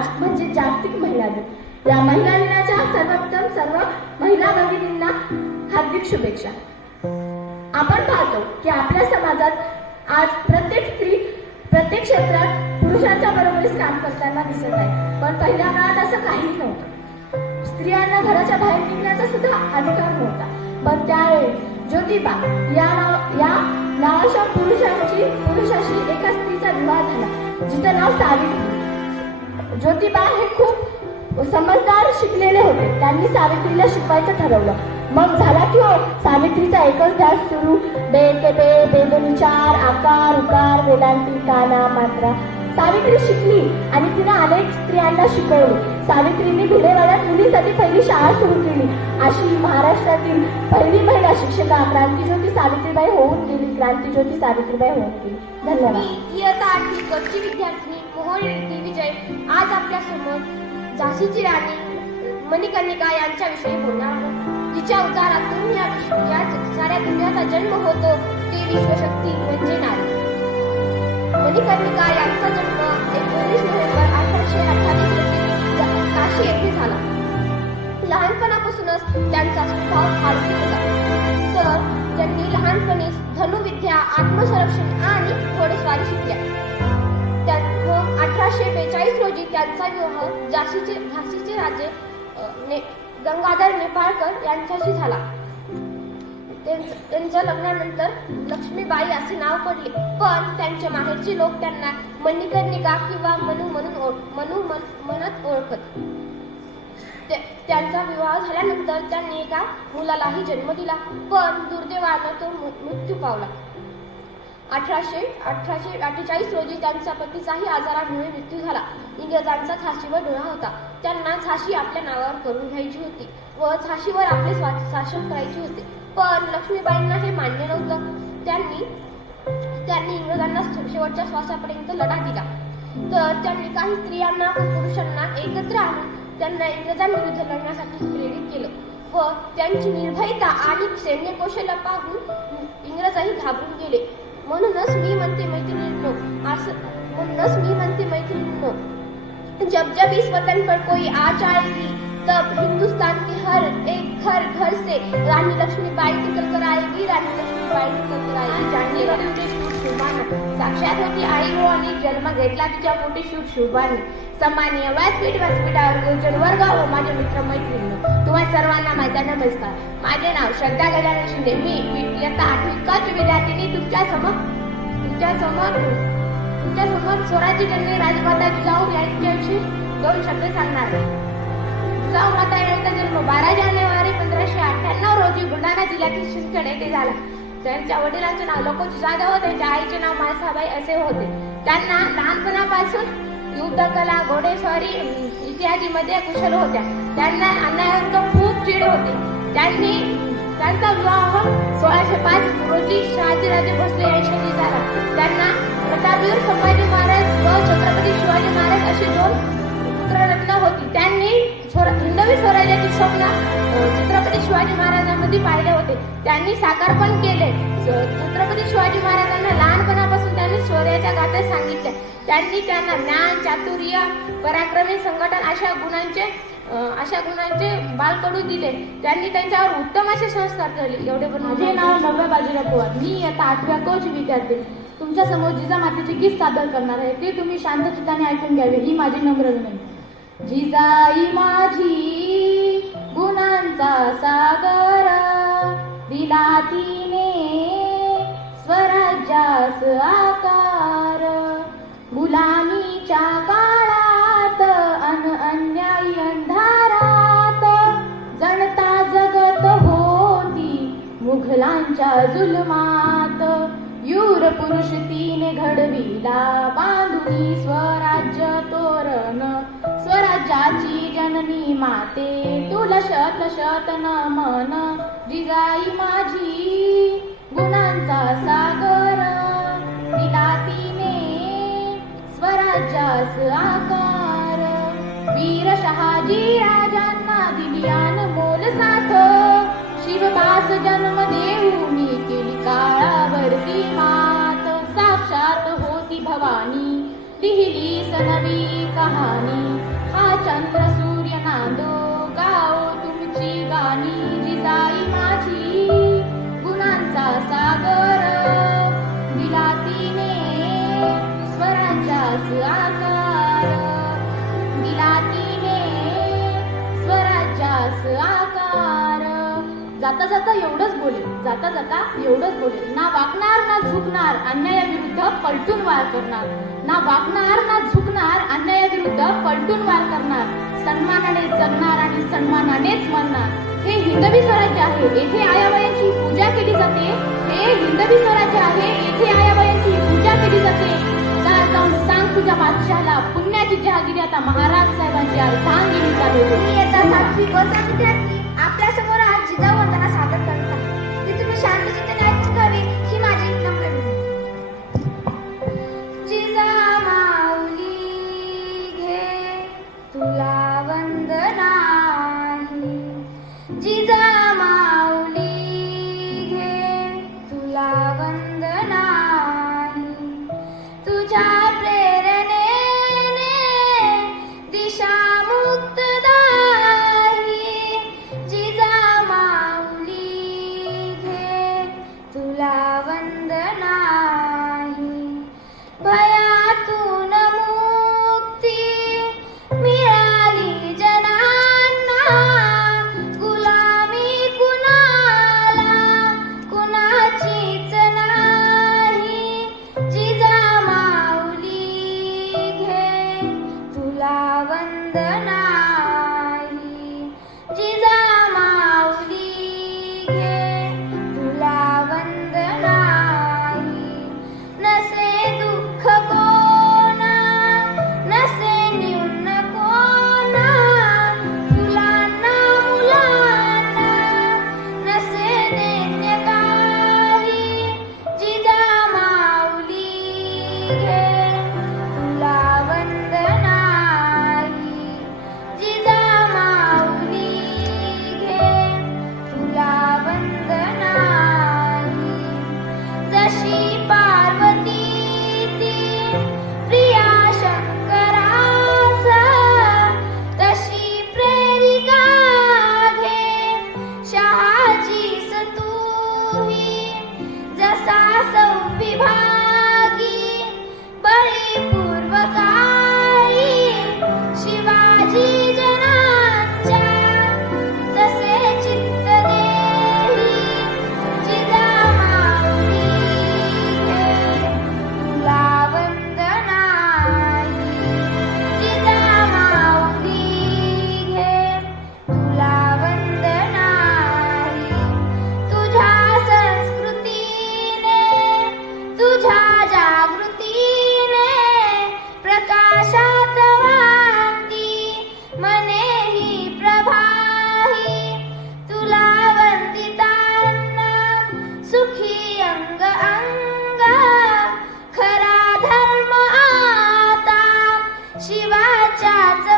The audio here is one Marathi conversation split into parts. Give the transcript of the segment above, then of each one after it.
आज म्हणजे जागतिक महिला दिन. या महिला दिनाच्या सर्वोत्तम सर्व महिला भगिनींना हार्दिक शुभेच्छा. आपण पाहतो की आपल्या समाजात आज प्रत्येक स्त्री प्रत्येक क्षेत्रात पुरुषांच्या बरोबरीच काम करताना दिसत आहे. पण पहिल्या काळात असं काही नव्हतं. स्त्रियांना घराच्या बाहेर निघण्याचा सुद्धा अधिकार नव्हता. पण त्यावेळी ज्योतिबा या नाव या नावाच्या पुरुषांची पुरुषाशी एका स्त्रीचा विवाह झाला जिचं नाव सावित्री. ज्योतिबा हे खूप समजदार शिकलेले होते. त्यांनी सावित्रीला शिकवायचं ठरवलं. मग झाला की हो सावित्रीचा एकच ध्यास सुरू. बे के बे बेदोनिचार आकार उकार वेदांती काना मात्रा. सावित्री शिकली आणि तिने अनेक स्त्रियांना शिकवली. सावित्रीने भिडेवाड्यात मुलीसाठी पहिली शाळा सुरू केली. अशी महाराष्ट्रातील पहिली महिला शिक्षिका क्रांतीज्योती सावित्रीबाई होऊन गेली. क्रांतीज्योती सावित्रीबाई होऊन गेली. धन्यवाद. इयत्ता आठवी कच्ची विद्यार्थी मोहन विजय आज आपल्यासमोर झाशीची राणी मणिकर्णिका यांच्याविषयी बोलणार आहोत. तिच्या उद्गारातून या विश्व- या साऱ्या दुनियाचा जन्म होतो ती विश्वशक्ती म्हणजे नारी. मणिकर्णिका यांचा जन्म एकोणीस नोव्हेंबर अठराशे अठ्ठावीस रोजी काशी येथे झाला. लहानपणापासूनच त्यांचा स्वभाव फारसी होता. तर त्यांनी लहानपणीच धनुविद्या आत्मसंरक्षण आणि घोडेस्वारी शिकल्या. रोजी त्यांचा विवाह झाशीचे झाशीचे राजे ने गंगाधर नेपाळकर यांच्याशी झाला. त्यांच्या लग्नानंतर लक्ष्मीबाई असे नाव पडले. पण त्यांच्या माहेरचे लोक त्यांना मणिकर्णिका किंवा मनू म्हणून मनू म्हणत ओळखत. त्यांचा विवाह झाल्यानंतर त्यांनी एका मुलालाही जन्म दिला. पण दुर्दैवानं तो मृत्यू पावला. अठराशे अठराशे अठ्ठेचाळीस रोजी त्यांचा पतीचाही आजारामुळे मृत्यू झाला. इंग्रजांचा झाशीवर डोळा होता. त्यांना झाशी आपल्या नावावर करून घ्यायची होती व झाशीवर आपले शासन करायचे होते. पण लक्ष्मीबाईंना हे मान्य नव्हतं. त्यांनी त्यांनी इंग्रजांना शेवटच्या श्वासापर्यंत लढा दिला. तर त्यांनी काही स्त्रियांना व पुरुषांना एकत्र आणून त्यांना इंग्रजांविरुद्ध लढण्यासाठी प्रेरित केलं व त्यांची निर्भयता आणि सैन्य कौशल्य पाहून इंग्रजही घाबरून गेले. म्हणूनच मी म्हणते मैत्रिणींनो म्हणूनच मी म्हणते मैत्रिणींनो जब जब इस वतन पर कोई आ जाएगी, तब हिंदुस्तान के हर एक घर घर से रानी लक्ष्मी बाई निकल कर आएगी, रानी लक्ष्मी बाई निकल कर आएगी जानने शोभाने साक्षात होती आई हो आणि जन्म घेतला तिच्या पोटी शुभ शुभाने सन्मान्य व्यासपीठ व्यासपीठावर गुरुजन वर्ग व माझे मित्र मैत्रिणी तुम्हा सर्वांना माझा नमस्कार. माझे नाव श्रद्धा गजानन शिंदे. मी इयत्ता आठवी कच विद्यार्थिनी. तुमच्यासमोर तुमच्यासमोर तुमच्यासमोर स्वराज्य जननी राजमाता जिजाऊ यांच्याविषयी दोन शब्द सांगणार जिजाऊ माता यांचा जन्म बारा जानेवारी पंधराशे अठ्ठ्याण्णव रोजी बुलढाणा जिल्ह्यातील शिंदखेड येथे झाला. त्यांच्या वडिलांचे नाव लोकोजी जाधव होते त्यांच्या आईचे नाव मासाबाई असे होते. त्यांना लहानपणापासून युद्धकला घोडेस्वारी अं, इत्यादीमध्ये कुशल होत्या. त्यांना अन्यायावर खूप चिड होते. त्यांनी त्यांचा विवाह सोळाशे पाच रोजी शहाजीराजे भोसले यांच्याशी झाला. त्यांना प्रतापवीर संभाजी महाराज व छत्रपती शिवाजी महाराज अशी दोन पुत्ररत्न होती. त्यांनी स्वर- हिंदवी स्वराज्याचे स्वप्न छत्रपती शिवाजी महाराजांमध्ये पाहिले होते. त्यांनी साकार पण केले. छत्रपती शिवाजी महाराजांना लहानपणापासून त्यांनी शौर्याच्या गाथा सांगितल्या. त्यांनी त्यांना ज्ञान चातुर्य पराक्रमी संघटन अशा गुणांचे अशा गुणांचे बालकडू दिले. त्यांनी त्यांच्यावर उत्तम असे संस्कार केले. एवढे पण माझे नाव नव्या बाजीराव पवार. मी आता आठव्या कोच विद्यार्थी. तुमच्यासमोर जिजामातेचे गीत सादर करणार आहे. ते तुम्ही शांत चित्ताने ऐकून घ्यावे. ही माझी नम्र विनंती. जिजाई माझी गुणांचा सागर दिला तिने स्वराज्यास आकार. गुलामीच्या काळात अन अन्यायी अंधारात जनता जगत होती मुघलांच्या जुलमात. युर पुरुष तिने घडविला बांधुनी स्वरा माते माते लशत लशत न मन जिजाई माझी गुणांचा सागर. दिला तिने स्वराज्यास आकार. वीर शहाजी राजांना दिली अनमोल साथ. शिवदास जन्म देऊनी केली काळावरती मात. साक्षात होती भवानी लिहिली सनवी कहाणी. हा चंद्रसू नांदो गाओ तुमची गाणी जिजाई माझी. गुणांचा सागर दिला तिने स्वराज्यास आकार. दिला तिने स्वराज्यास आकार. जाता जाता एवढंच बोले जाता जाता एवढंच बोले ना वाकणार ना झुकणार अन्यायाविरुद्ध पलटून वार करणार. ना वाकणार ना झुकणार अन्यायाविरुद्ध पलटून वार करणार. सन्मानाने जगणार आणि सन्मानानेच मरणार. हे हिंदवी स्वराज्य आहे. येथे आयाबायांची पूजा केली जाते. हे हिंदवी स्वराज्य आहे. येथे आयाबायांची पूजा केली जाते. जा जाऊन सांग तुझ्या बादशहाला पुण्याची जहागिरी आता महाराज साहेबांची अर्धांगिनी चालू मी सातवी विद्यार्थी आपल्यासमोर आज जिजाऊ वंदना सादर 大家。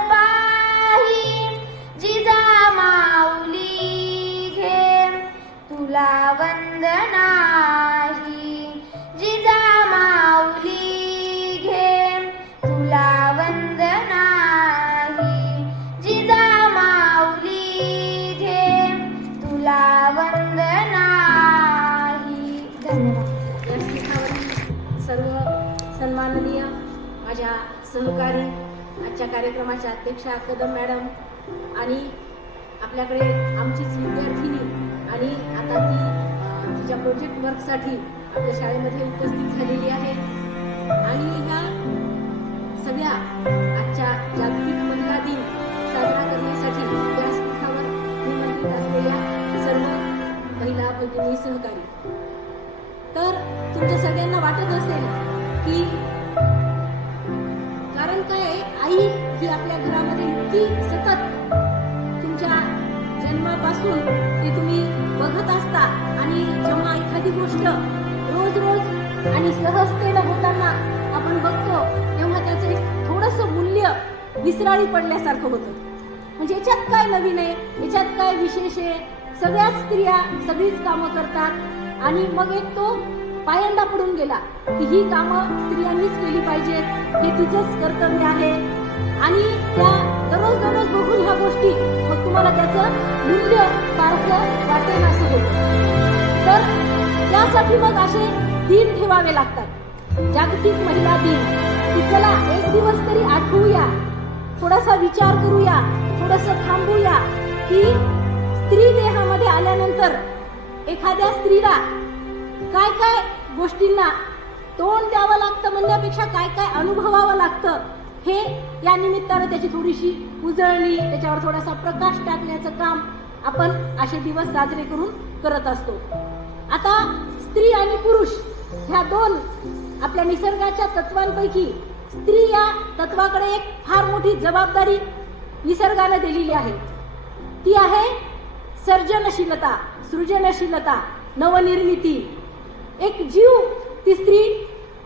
कार्यक्रमाच्या अध्यक्षा कदम मॅडम आणि आपल्याकडे आमचीच विद्यार्थिनी आणि आता ती तिच्या प्रोजेक्ट वर्कसाठी आपल्या शाळेमध्ये उपस्थित झालेली आहे. आणि ह्या की सतत तुमच्या जन्मापासून ते तुम्ही बघत असता आणि जेव्हा एखादी गोष्ट रोज रोज आणि सहजतेनं होताना आपण बघतो तेव्हा त्याचं एक थोडंसं मूल्य विसराळी पडल्यासारखं होतं. म्हणजे याच्यात काय नवीन आहे? याच्यात काय विशेष आहे? सगळ्याच स्त्रिया सगळीच कामं करतात आणि मग एक तो पायंडा पडून गेला की ही कामं स्त्रियांनीच केली पाहिजेत हे तिचंच कर्तव्य आहे. आणि त्या दररोज दररोज बघून ह्या गोष्टी मग तुम्हाला त्याचं मूल्य फारसं वाटेल असं होतं तर त्यासाठी मग असे दिन ठेवावे लागतात. जागतिक महिला दिन. की चला एक दिवस तरी आठवूया थोडासा विचार करूया थोडस थांबूया की स्त्री देहामध्ये आल्यानंतर एखाद्या स्त्रीला काय काय गोष्टींना तोंड द्यावं लागतं म्हणण्यापेक्षा काय काय अनुभवावं लागतं हे या निमित्तानं त्याची थोडीशी उजळणी त्याच्यावर थोडासा प्रकाश टाकण्याचं काम आपण असे दिवस साजरे करून करत असतो. आता स्त्री आणि पुरुष ह्या दोन आपल्या निसर्गाच्या तत्वांपैकी स्त्री या तत्वाकडे एक फार मोठी जबाबदारी निसर्गानं दिलेली आहे. ती आहे सर्जनशीलता सृजनशीलता नवनिर्मिती. एक जीव ती स्त्री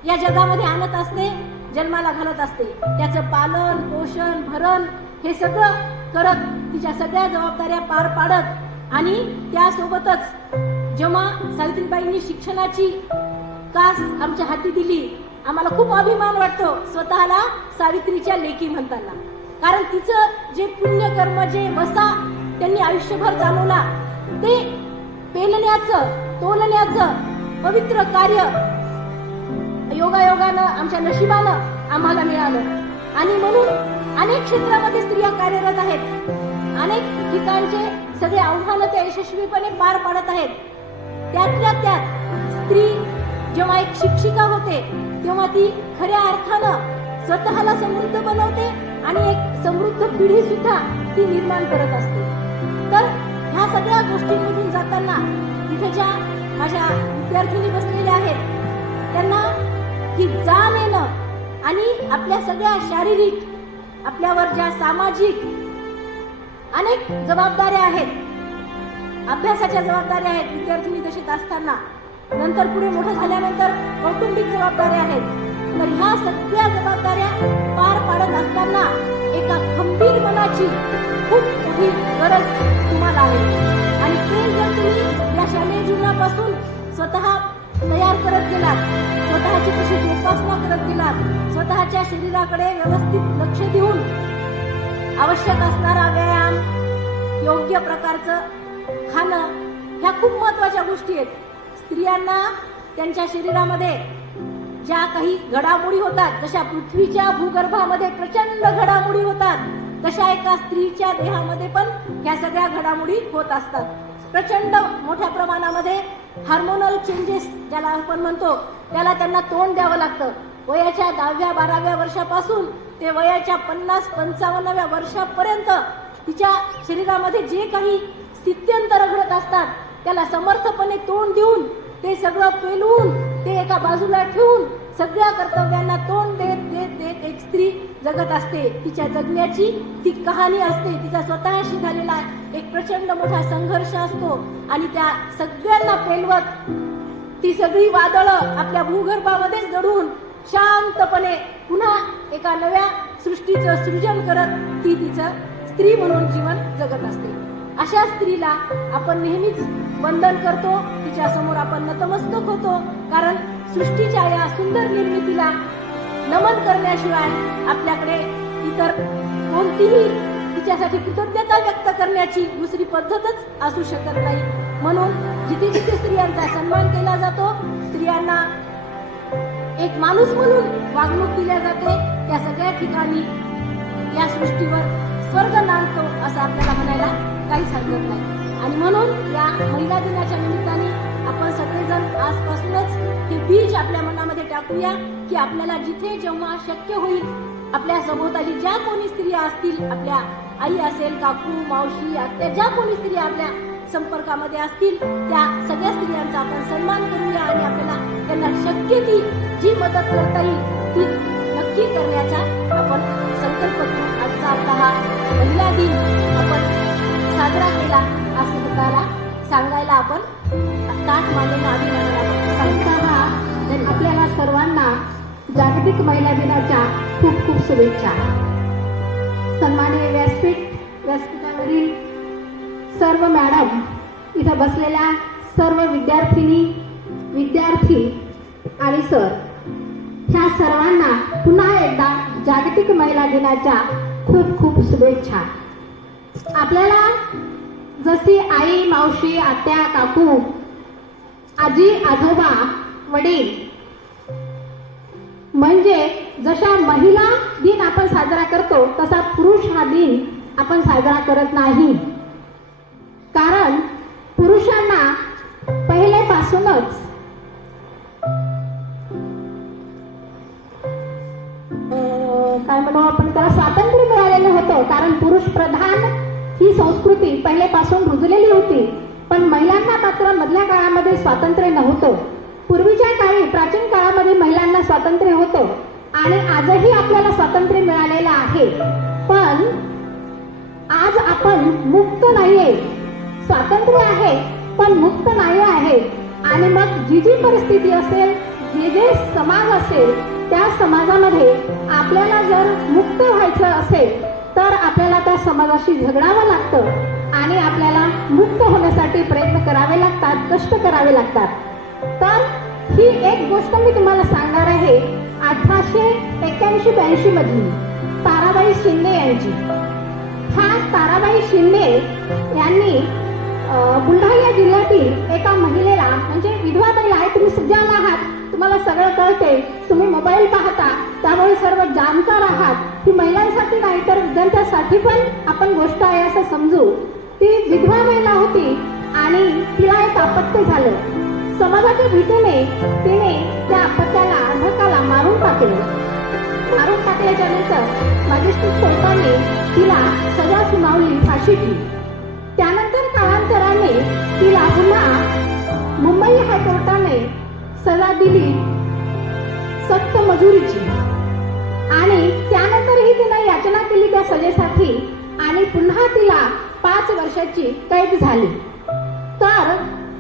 या जगामध्ये आणत असते जन्माला घालत असते. त्याचं पालन पोषण भरण हे सगळं करत तिच्या सगळ्या जबाबदाऱ्या पार पाडत आणि त्यासोबतच जेव्हा सावित्रीबाईंनी शिक्षणाची कास आमच्या हाती दिली आम्हाला खूप अभिमान वाटतो स्वतःला सावित्रीच्या लेखी म्हणताना. कारण तिचं जे पुण्यकर्म जे वसा त्यांनी आयुष्यभर चालवला ते पेलण्याचं तोलण्याचं पवित्र कार्य योगायोगानं आमच्या नशिबानं आम्हाला मिळालं. आणि म्हणून अनेक क्षेत्रामध्ये स्त्रिया कार्यरत आहेत. अनेक ठिकाणचे सगळे आव्हानं त्या यशस्वीपणे पार पाडत आहेत. त्यातल्या त्यात स्त्री जेव्हा एक शिक्षिका होते तेव्हा ती खऱ्या अर्थानं स्वतःला समृद्ध बनवते आणि एक समृद्ध पिढी सुद्धा ती निर्माण करत असते. तर ह्या सगळ्या गोष्टींमधून जाताना तिथे ज्या माझ्या विद्यार्थिनी बसलेल्या आहेत त्यांना ही जाण येणं आणि आपल्या सगळ्या शारीरिक आपल्यावर ज्या सामाजिक अनेक जबाबदाऱ्या आहेत अभ्यासाच्या जबाबदाऱ्या आहेत विद्यार्थिनी दशेत असताना नंतर पुढे मोठं झाल्यानंतर कौटुंबिक जबाबदाऱ्या आहेत. तर ह्या सगळ्या जबाबदाऱ्या पार पाडत असताना एका खंबीर मनाची खूप मोठी गरज तुम्हाला आहे. आणि ते जर तुम्ही या शालेय जीवनापासून स्वतः तयार करत गेलात. स्वतःची कशी जोपासना करत गेलात. स्वतःच्या शरीराकडे व्यवस्थित लक्ष देऊन आवश्यक असणारा व्यायाम योग्य प्रकारचं खाणं ह्या खूप महत्त्वाच्या गोष्टी आहेत. स्त्रियांना त्यांच्या शरीरामध्ये ज्या काही घडामोडी होतात जशा पृथ्वीच्या भूगर्भामध्ये प्रचंड घडामोडी होतात तशा एका स्त्रीच्या देहामध्ये पण ह्या सगळ्या घडामोडी होत असतात. प्रचंड मोठ्या प्रमाणामध्ये हार्मोनल चेंजेस ज्याला आपण म्हणतो त्याला त्यांना तोंड द्यावं लागतं. वयाच्या दहाव्या बाराव्या वर्षापासून ते वयाच्या पन्नास पंचावन्नव्या वर्षापर्यंत तिच्या शरीरामध्ये जे काही स्थित्यंतर घडत असतात त्याला समर्थपणे तोंड देऊन ते सगळं पेलवून ते एका बाजूला ठेवून सगळ्या कर्तव्यांना तोंड देत देत देत एक स्त्री जगत असते तिच्या जगण्याची ती कहाणी असते तिचा स्वतःशी झालेला एक प्रचंड मोठा संघर्ष असतो. आणि त्या सगळ्यांना पेलवत ती सगळी वादळं आपल्या भूगर्भामध्येच जडून शांतपणे पुन्हा एका नव्या सृष्टीचं सृजन करत ती तिचं स्त्री म्हणून जीवन जगत असते. अशा स्त्रीला आपण नेहमीच वंदन करतो तिच्या समोर आपण नतमस्तक होतो कारण सृष्टीच्या या सुंदर निर्मितीला नमन करण्याशिवाय आपल्याकडे इतर कोणतीही तिच्यासाठी कृतज्ञता व्यक्त करण्याची दुसरी पद्धतच असू शकत नाही. म्हणून जिथे जिथे स्त्रियांचा सन्मान केला जातो स्त्रियांना एक माणूस म्हणून वागणूक दिल्या जाते. त्या सगळ्या ठिकाणी या सृष्टीवर स्वर्ग नांदतो असं आपल्याला म्हणायला काहीच हरकत नाही. आणि म्हणून या महिला दिनाच्या निमित्ताने आपण सगळेजण आजपासूनच हे बीज आपल्या मनामध्ये टाकूया. की आपल्याला जिथे जेव्हा शक्य होईल आपल्या सभोवताली ज्या कोणी स्त्रिया असतील आपल्या आई असेल काकू मावशी आत्या ज्या कोणी स्त्रिया आपल्या संपर्कामध्ये असतील त्या सगळ्या स्त्रियांचा आपण सन्मान करूया आणि आपल्याला त्यांना शक्य ती जी मदत करता येईल ती नक्की करण्याचा आपण संकल्प करू आजचा आपला हा महिला दिन आपण साजरा केला. असं स्वतःला सांगायला आपण ताट मानून अभिमानाला सांगता आपल्याला सर्वांना जागतिक महिला दिनाच्या खूप खूप शुभेच्छा. सन्माननीय व्यासपीठ व्यासपीठावरील सर्व मॅडम इथं बसलेल्या सर्व विद्यार्थिनी विद्यार्थी आणि सर ह्या सर्वांना पुन्हा एकदा जागतिक महिला दिनाच्या खूप खूप शुभेच्छा. आपल्याला जशी आई मावशी आत्या काकू आजी आजोबा वडील म्हणजे जशा महिला दिन आपण साजरा करतो तसा पुरुष हा दिन आपण साजरा करत नाही. कारण पुरुषांना पहिलेपासूनच काय म्हणू आपण त्याला स्वातंत्र्य मिळालेलं होतं. कारण पुरुष प्रधान ही संस्कृती पहिलेपासून रुजलेली होती. पण महिलांना मात्र मधल्या काळामध्ये स्वातंत्र्य नव्हतं. पूर्वीच्या काळी प्राचीन काळामध्ये महिलांना स्वातंत्र्य होतं आणि आजही आपल्याला स्वातंत्र्य मिळालेलं आहे. पण आज आपण मुक्त नाहीये. स्वातंत्र्य आहे पण मुक्त नाही आहे. आणि मग जी जी परिस्थिती असेल जे जे समाज असेल त्या समाजामध्ये आपल्याला जर मुक्त व्हायचं असेल तर आपल्याला त्या समाजाशी झगडावं लागतं आणि आपल्याला मुक्त होण्यासाठी प्रयत्न करावे लागतात कष्ट करावे लागतात. तर ही एक गोष्ट मी तुम्हाला सांगणार आहे अठराशे एक्क्याऐंशी ब्याऐंशी मधली ताराबाई शिंदे यांची. हा ताराबाई शिंदे यांनी बुलढाणा जिल्ह्यातील एका महिलेला म्हणजे विधवा महिला आहे तुम्ही सज्जान आहात तुम्हाला सगळं कळते तुम्ही मोबाईल पाहता त्यामुळे सर्व जाणकार आहात. ही महिलांसाठी नाही तर विद्यार्थ्यांसाठी पण आपण गोष्ट आहे असं समजू. ती विधवा महिला होती आणि तिला एक आपत्य झालं. समाजाच्या भीतीने तिने त्या अपत्याला अर्धकाला मारून टाकले. मारून टाकल्याच्या नंतर मॅजिस्ट्रेट कोर्टाने तिला सजा सुनावली फाशीची. त्यानंतर कालांतराने तिला पुन्हा मुंबई हायकोर्टाने सजा दिली सक्त मजुरीची. आणि त्यानंतरही तिने याचना केली त्या सजेसाठी आणि पुन्हा तिला पाच वर्षाची कैद झाली. तर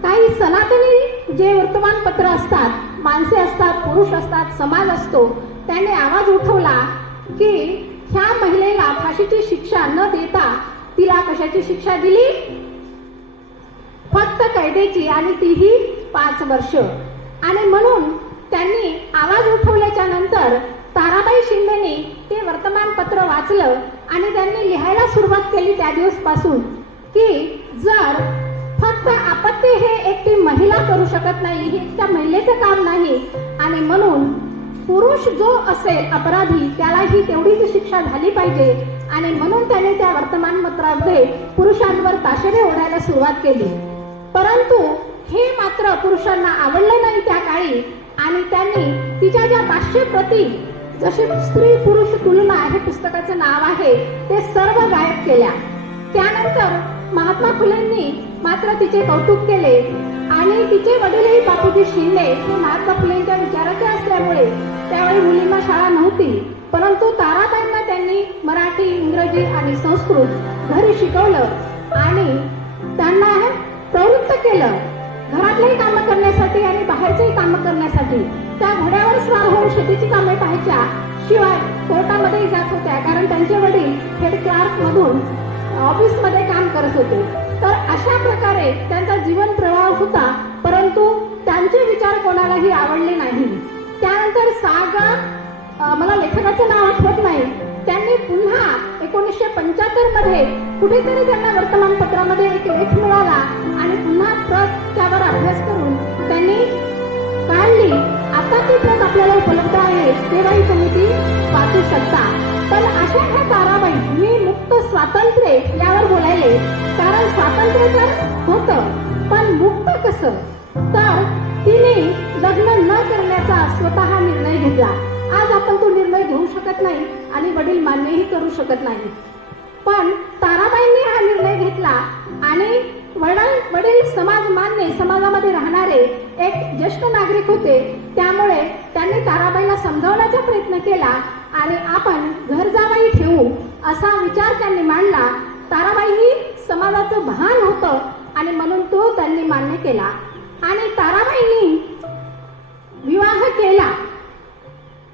काही सनातनी जे वर्तमानपत्र असतात माणसे असतात पुरुष असतात समाज असतो त्याने आवाज उठवला की ह्या महिलेला फाशीची शिक्षा न देता तिला कशाची शिक्षा दिली? फक्त कैदेची आणि तीही पाच वर्ष. आणि म्हणून त्यांनी आवाज उठवल्याच्या नंतर ताराबाई शिंदेने ते वर्तमानपत्र वाचलं आणि त्यांनी लिहायला सुरुवात केली त्या दिवसपासून की जर फक्त आपत्ती हे एकटी महिला करू शकत नाही हे त्या महिलेचं काम नाही. आणि म्हणून पुरुष जो असेल अपराधी त्यालाही तेवढीच शिक्षा झाली पाहिजे. आणि म्हणून त्याने त्या वर्तमानपत्रामध्ये पुरुषांवर ताशेरे ओढायला सुरुवात केली. परंतु हे मात्र पुरुषांना आवडलं नाही त्या काळी. आणि त्यांनी तिच्या ज्या पाचशे प्रती जसे स्त्री पुरुष तुलना हे पुस्तकाचं नाव आहे ते सर्व गायब केल्या. त्यानंतर महात्मा फुलेंनी मात्र तिचे कौतुक केले. आणि तिचे वडीलही बापूजी शिंदे हे महात्मा फुलेंच्या विचाराचे असल्यामुळे त्यावेळी मुलींना शाळा नव्हती. परंतु ताराबाईंना त्यांनी मराठी इंग्रजी आणि संस्कृत घरी शिकवलं आणि त्यांना प्रवृत्त केलं. घरातलेही कामं करण्यासाठी आणि बाहेरचेही कामं करण्यासाठी त्या घोड्यावर स्वार होऊन शेतीची कामे पाहायच्या शिवाय कोर्टामध्येही जात होत्या. कारण त्यांचे वडील हेड क्लार्क मधून ऑफिसमध्ये काम करत होते. तर अशा प्रकारे त्यांचा जीवन प्रवाह होता परंतु त्यांचे विचार कोणालाही आवडले नाही. त्यानंतर सागा मला लेखकाचं नाव आठवत नाही. त्यांनी पुन्हा एकोणीसशे पंच्याहत्तरमध्ये कुठेतरी त्यांना वर्तमानपत्रामध्ये एक लेख मिळाला आणि पुन्हा प्रत त्यावर अभ्यास करून त्यांनी काढली. आता ती प्रत आपल्याला उपलब्ध आहे तेव्हाही तुम्ही ती वाचू शकता. पण अशा ह्या ताराबाई मी मुक्त स्वातंत्र्य यावर बोलायले. कारण स्वातंत्र्य तर होतं पण मुक्त कसं? तर तिने लग्न न करण्याचा स्वतः निर्णय घेतला. आज आपण तो निर्णय घेऊ शकत नाही आणि वडील मान्यही करू शकत नाही. पण ताराबाईंनी हा निर्णय घेतला आणि वडील वडील समाज मान्य समाजामध्ये राहणारे एक ज्येष्ठ नागरिक होते. त्यामुळे त्यांनी ताराबाईला समजावण्याचा प्रयत्न केला. आणि आपण घर जावाई ठेवू असा विचार त्यांनी मांडला. ताराबाई ही समाजाचं भान होतं आणि म्हणून तो त्यांनी मान्य केला. आणि ताराबाईंनी विवाह केला.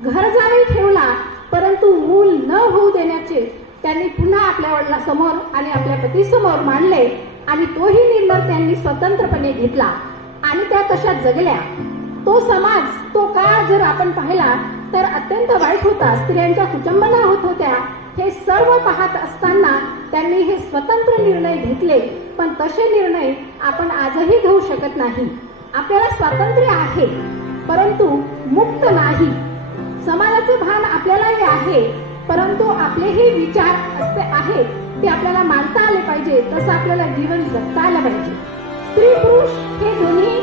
घर जावी ठेवला परंतु मूल न होऊ देण्याचे त्यांनी पुन्हा आपल्या वडिलासमोर आणि आपल्या पतीसमोर मांडले आणि तोही निर्णय त्यांनी स्वतंत्रपणे घेतला. आणि त्या तशा जगल्या. तो समाज तो काळ जर आपण पाहिला तर अत्यंत वाईट होता. स्त्रियांच्या कुटुंबना होत होत्या. हे सर्व पाहत असताना त्यांनी हे स्वतंत्र निर्णय घेतले. पण तसे निर्णय आपण आजही घेऊ शकत नाही. आपल्याला स्वातंत्र्य आहे परंतु मुक्त नाही. समाजाचे भान आपल्यालाही आहे परंतु आपलेही विचार असे आहेत ते आपल्याला मानता आले पाहिजे. तसं आपल्याला जीवन जगता आलं पाहिजे. स्त्री पुरुष हे दोन्ही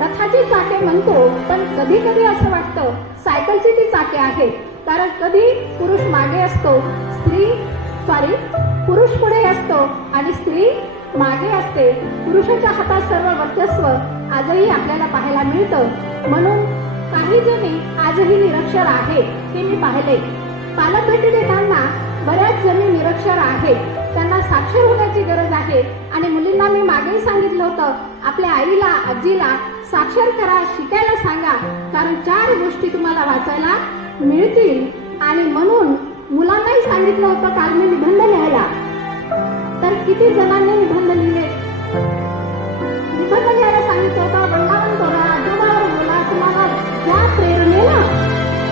रथाची चाके म्हणतो पण कधी कधी असं वाटतं सायकलची ती चाके आहेत कारण कधी पुरुष मागे असतो स्त्री सॉरी पुरुष पुढे असतो आणि स्त्री मागे असते. पुरुषाच्या हातात सर्व वर्चस्व आजही आपल्याला पाहायला मिळतं. म्हणून काही जणी आजही निरक्षर आहे हे मी पाहिले. पालक भेटी देताना बऱ्याच जणी निरक्षर आहेत. त्यांना साक्षर होण्याची गरज आहे. आणि मुलींना मी मागेही सांगितलं होतं आपल्या आईला आजीला साक्षर करा शिकायला सांगा. कारण चार गोष्टी तुम्हाला वाचायला मिळतील. आणि म्हणून मुलांनाही सांगितलं होतं काल मी निबंध लिहायला. तर किती जणांनी निबंध लिहिले? निबंध लिहायला सांगितलं होतं वृंदावन करा आजोबावर बोला तुम्हाला ज्या प्रेरणेला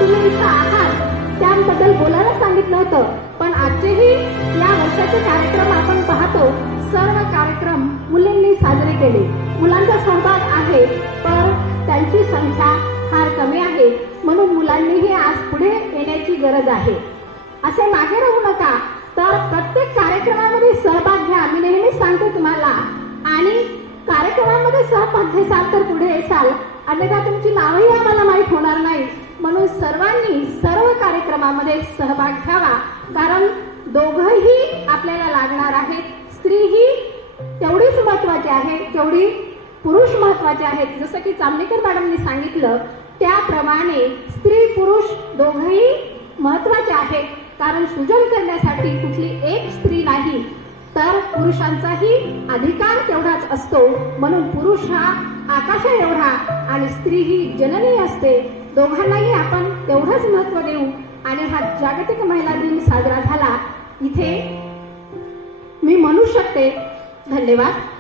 तुम्ही इथं आहात त्याबद्दल बोलायला सांगितलं होतं. पण आजचेही या वर्षाचे कार्यक्रम आपण पाहतो. सर्व कार्यक्रम मुलींनी साजरे केले. मुलांचा सहभाग आहे पण त्यांची संख्या फार कमी आहे. म्हणून मुलांनीही आज पुढे येण्याची गरज आहे. असे मागे राहू नका. तर प्रत्येक कार्यक्रमामध्ये सहभाग घ्या. मी नेहमी सांगते तुम्हाला. आणि कार्यक्रमामध्ये सहभाग घेसाल तर पुढे येसाल. अन्यथा तुमची नावही आम्हाला होणार नाही. म्हणून सर्वांनी सर्व कार्यक्रमामध्ये सहभाग घ्यावा. कारण दोघंही आपल्याला लागणार आहेत. स्त्री ही तेवढीच महत्वाची आहे. तेवढी पुरुष महत्त्वाचे आहेत. जसं की चामलेकर मॅडमनी सांगितलं त्याप्रमाणे स्त्री पुरुष दोघंही महत्त्वाचे आहेत. कारण सृजन करण्यासाठी कुठली एक स्त्री नाही. तर पुरुषांचाही अधिकार तेवढाच असतो. म्हणून पुरुष हा आकाशा एवढा आणि स्त्री ही जननी असते. दोघांनाही आपण तेवढंच महत्त्व देऊ. आणि हा जागतिक महिला दिन साजरा झाला. इथे मी म्हणू शकते. धन्यवाद.